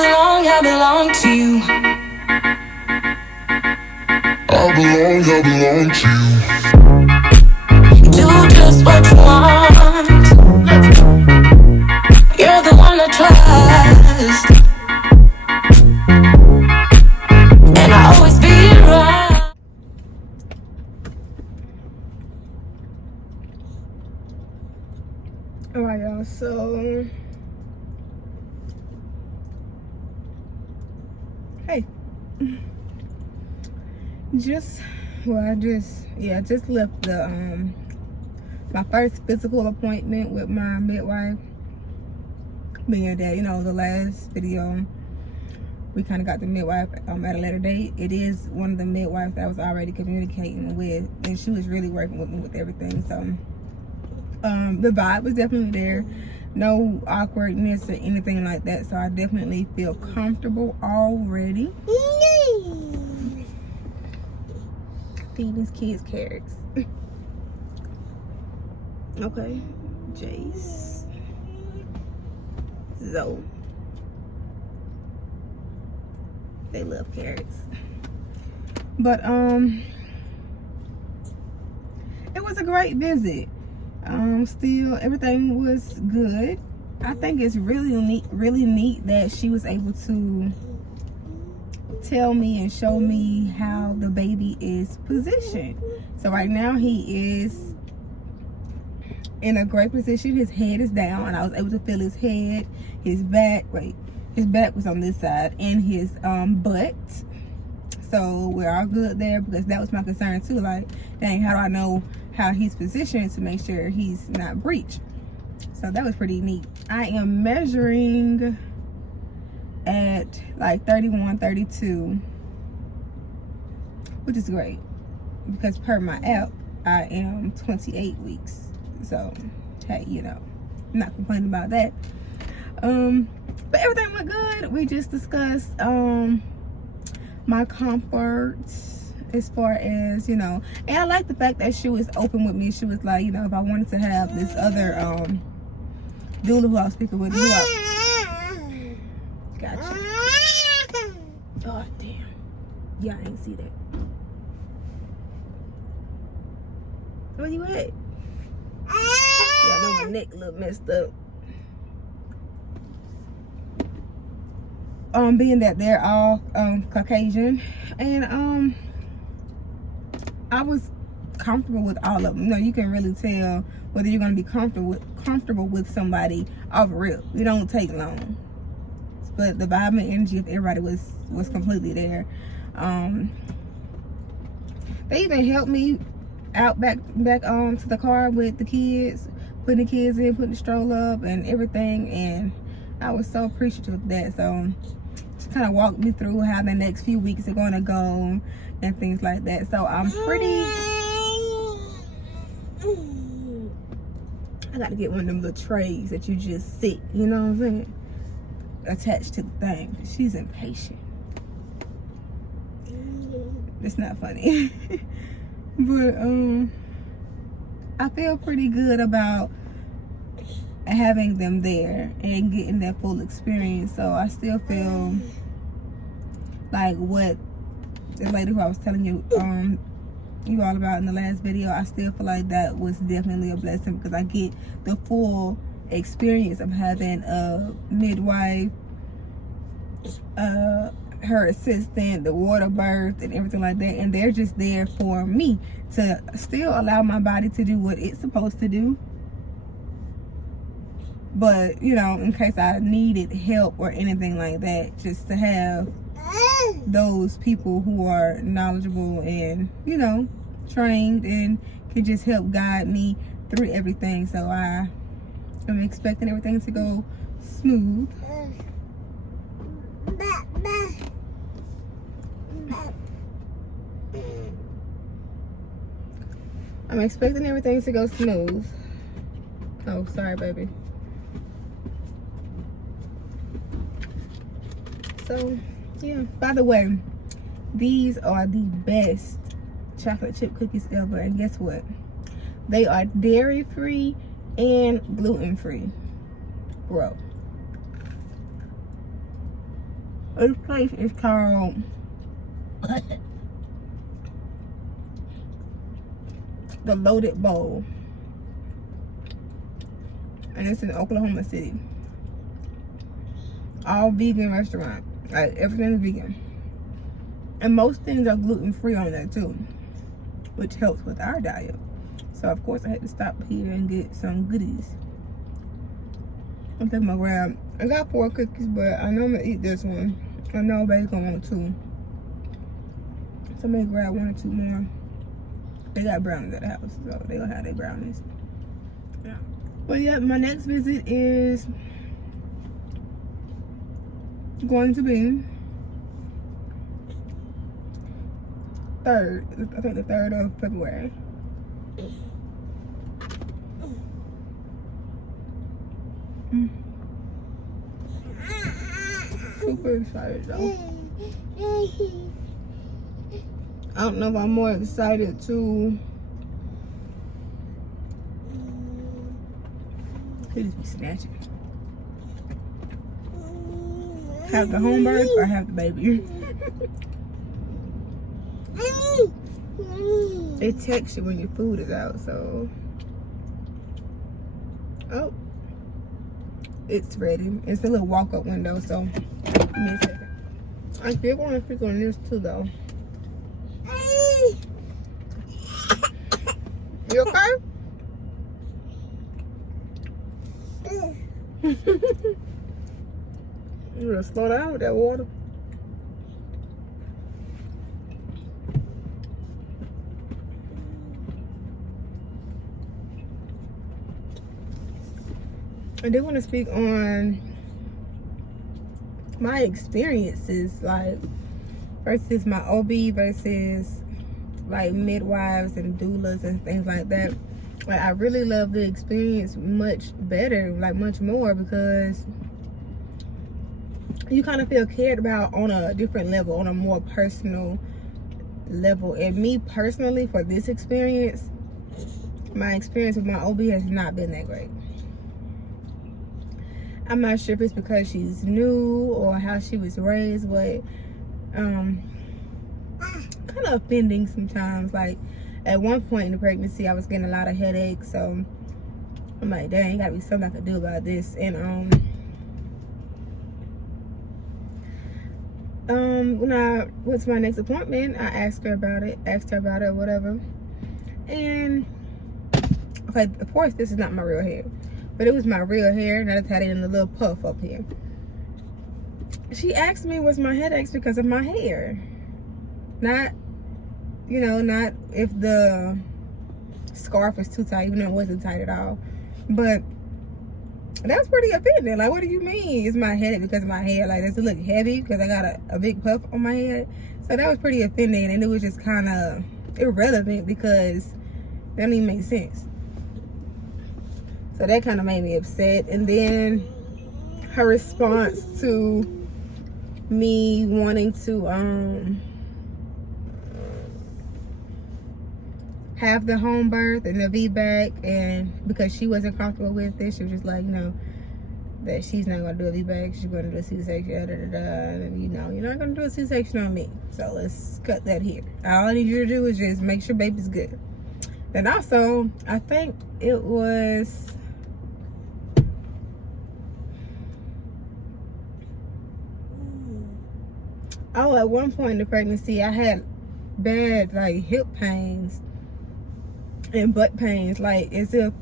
I belong to you. I belong to you. Do just what you want. You're the one I trust, and I'll always be right. Alright, y'all, so hey, I just left the my first physical appointment with my midwife. Being that, you know, the last video we kind of got the midwife at a later date. It is one of the midwives that I was already communicating with, and she was really working with me with everything. So the vibe was definitely there, no awkwardness or anything like that, so I definitely feel comfortable already. Feed these kids carrots. Okay, Jace, Zoe, they love carrots. But it was a great visit. Still everything was good. I think it's really neat that she was able to tell me and show me how the baby is positioned. So right now he is in a great position. His head is down, and I was able to feel his head, his back. His back was on this side, and his butt. So we're all good there, because that was my concern too. Like, dang, how do I know how he's positioned to make sure he's not breached? So that was pretty neat. I am measuring at like 31, 32, which is great, because per my app I am 28 weeks. So hey, you know, I'm not complaining about that. But everything went good. We just discussed my comfort as far as, you know, and I like the fact that she was open with me. She was like, you know, if I wanted to have this other doula who I was speaking with, gotcha. Oh damn, yeah, I ain't see that. Where you at? Yeah, I know my neck a little messed up. Being that they're all Caucasian, and I was comfortable with all of them. You know, you can really tell whether you're gonna be comfortable with somebody off real. It don't take long, but the vibe and energy of everybody was completely there. They even helped me out back to the car with the kids, putting the kids in, putting the stroller up and everything, and I was so appreciative of that. So she kind of walked me through how the next few weeks are going to go and things like that. So I'm pretty, I got to get one of them little trays that you just sit, you know what I'm saying, attached to the thing. She's impatient. It's not funny. But I feel pretty good about having them there and getting that full experience. So I still feel like what the lady who I was telling you all about in the last video, I still feel like that was definitely a blessing, because I get the full experience of having a midwife, her assistant, the waterbirth, and everything like that, and they're just there for me to still allow my body to do what it's supposed to do. But, you know, in case I needed help or anything like that, just to have those people who are knowledgeable and, you know, trained and can just help guide me through everything. So I am expecting everything to go smooth. I'm expecting everything to go smooth. Oh, sorry, baby. So, yeah. By the way, these are the best chocolate chip cookies ever. And guess what? They are dairy-free and gluten-free. Bro. This place is called the Loaded Bowl, and it's in Oklahoma City. All vegan restaurant, like everything's vegan, and most things are gluten-free on there too, which helps with our diet. So of course I had to stop here and get some goodies. I'm thinking about grab. I got 4 cookies, but I know I'm gonna eat this one. I know baby's gonna want 2. So I'm gonna grab 1 or 2 more. They got brownies at the house, so they'll have their brownies. Yeah. But yeah, my next visit is going to be 3rd. I think the 3rd of February. Super excited though. I don't know if I'm more excited to just be snatching. Have the home birth or have the baby. They text you when your food is out, so oh, it's ready. It's a little walk-up window, so give me a second. I did want to speak on this too, though. You okay? You gotta slow down with that water. I do want to speak on my experiences, like versus my OB versus like midwives and doulas and things like that. Like I really love the experience much better, like much more, because you kind of feel cared about on a different level, on a more personal level. And me personally, for this experience, my experience with my OB has not been that great. I'm not sure if it's because she's new or how she was raised, but kind of offending sometimes. Like at one point in the pregnancy, I was getting a lot of headaches, so I'm like, dang, gotta be something I could do about this. And when I went to my next appointment, I asked her about it, whatever. And okay, of course this is not my real hair, but it was my real hair, and I just had it in a little puff up here. She asked me, was my headaches because of my hair? Not, you know, not if the scarf is too tight, even though it wasn't tight at all. But that was pretty offending. Like, what do you mean? Is my headache because of my hair? Like, does it look heavy because I got a big puff on my head? So that was pretty offending, and it was just kind of irrelevant because that don't even make sense. So that kind of made me upset. And then her response to me wanting to have the home birth and the VBAC, and because she wasn't comfortable with it, she was just like, you know, that she's not gonna do a VBAC, she's gonna do a C-section, and you know, you're not gonna do a C-section on me, so let's cut that here. All I need you to do is just make sure baby's good. Then also, I think it was at one point in the pregnancy, I had bad like hip pains and butt pains, like as if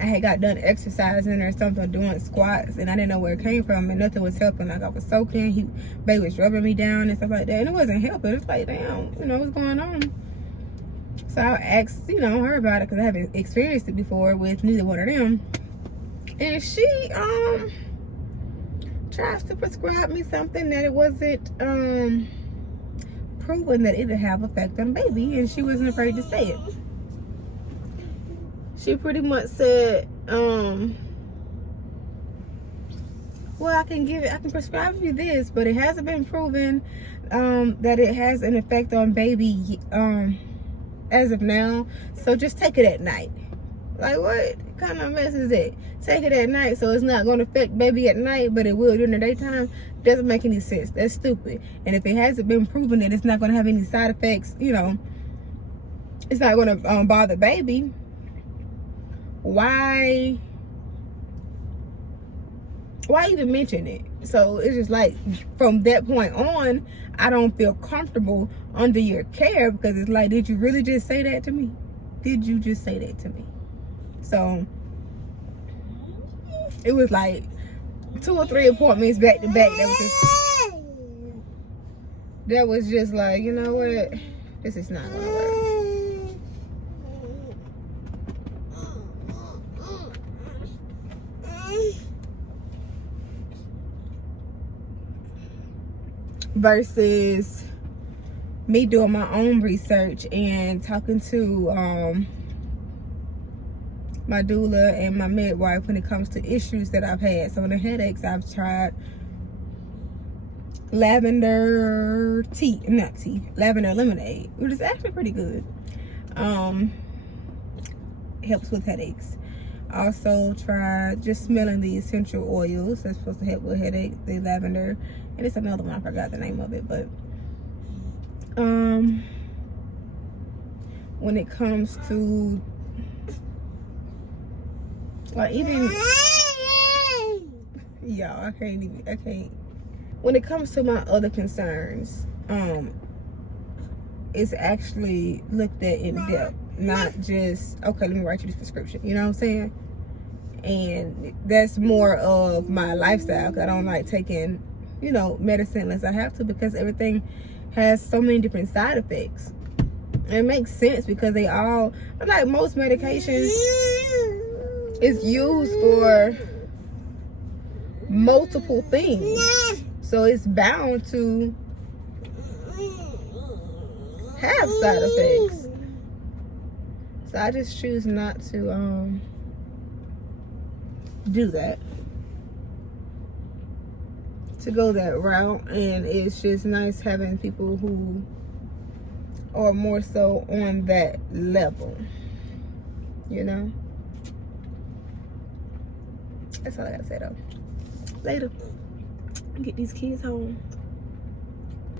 I had got done exercising or something, doing squats, and I didn't know where it came from, and nothing was helping. Like I was soaking, baby was rubbing me down and stuff like that, and it wasn't helping. It's like, damn, you know, what's going on? So I asked, you know, her about it because I haven't experienced it before with neither one of them, and she tries to prescribe me something that it wasn't proven that it would have effect on baby, and she wasn't afraid to say it. She pretty much said, well, I can prescribe you this, but it hasn't been proven that it has an effect on baby as of now, so just take it at night. Like, what kind of mess is that? Take it at night so it's not going to affect baby at night, but it will during the daytime. Doesn't make any sense. That's stupid. And if it hasn't been proven that it's not going to have any side effects, you know, it's not going to bother baby, why even mention it? So it's just like, from that point on, I don't feel comfortable under your care, because it's like, did you really just say that to me? Did you just say that to me? So it was like 2 or 3 appointments back to back. That was just like, you know what? This is not gonna work. Versus me doing my own research and talking to my doula and my midwife when it comes to issues that I've had. So the headaches, I've tried lavender lemonade, which is actually pretty good. Helps with headaches. Also tried just smelling the essential oils that's supposed to help with headache, the lavender, and it's another one, I forgot the name of it. But when it comes to like, even y'all, I can't. When it comes to my other concerns, it's actually looked at in depth, not just, okay, let me write you this prescription, you know what I'm saying? And that's more of my lifestyle, because I don't like taking, you know, medicine unless I have to, because everything has so many different side effects. And it makes sense, because they all, like most medications, is used for multiple things. So it's bound to have side effects. So I just choose not to do that, to go that route. And it's just nice having people who are more so on that level, you know. That's all I gotta say though. Later. Get these kids home.